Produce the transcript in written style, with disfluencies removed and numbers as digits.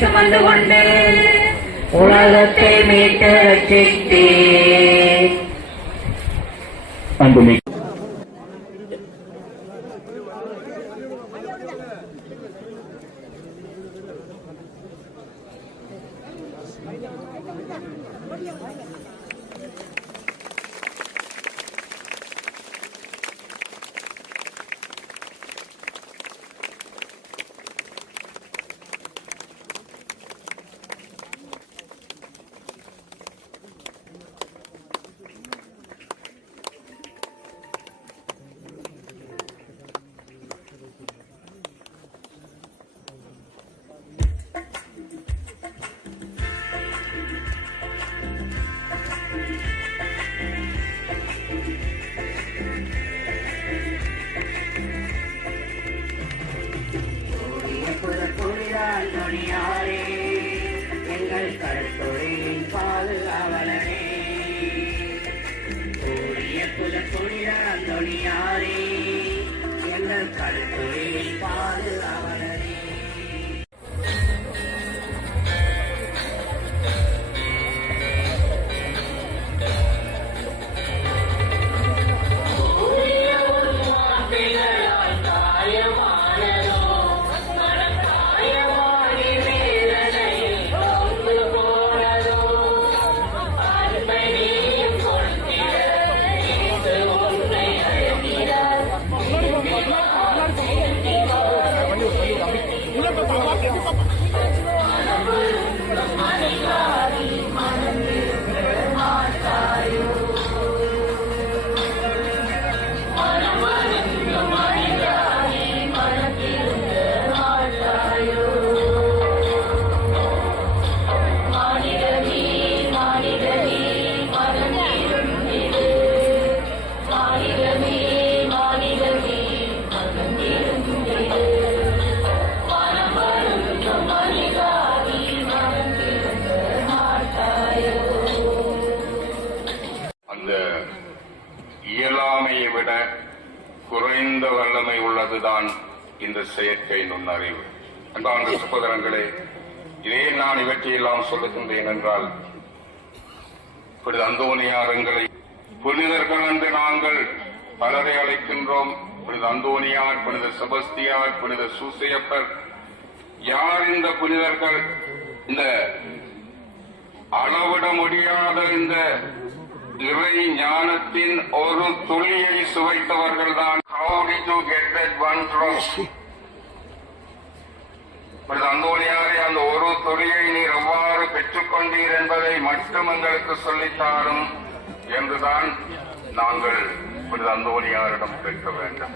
சுமந்து கொண்டு உலகத்தை மீட்டு ரட்சித்தே அன்புமிக்க எங்கள் கடற்கொழியின் பாதுகாவலனே கூடிய புதற்கொழிய அந்தோணியாரே எங்கள் கடற்கொழியின் பாதுகாவலனே இயலாமையை விட குறைந்த வல்லமை உள்ளதுதான் இந்த செயற்கை நுண்ணறிவு. அன்பார்ந்த சகோதரங்களே, இதே நான் இவற்றையெல்லாம் சொல்லுகின்றேன் என்றால், புனித அந்தோனியாரங்களை புனிதர்கள் என்று நாங்கள் பலரை அழைக்கின்றோம். புனித அந்தோனியார், புனித செபஸ்தியார், புனித சூசையப்பர், யார் இந்த புனிதர்கள்? இந்த அளவிட முடியாத இந்த இறை ஞானத்தின் ஒரு துளியை சுவைத்தவர்கள் தான். How did you get that one drop? அந்தோனியாரை அந்த ஒரு துளியை நீர் எவ்வாறு பெற்றுக்கொண்டீர் என்பதை மட்டும் எங்களுக்கு சொல்லித்தாரும் என்றுதான் நாங்கள் அந்தோனியாரிடம் கேட்க வேண்டும்.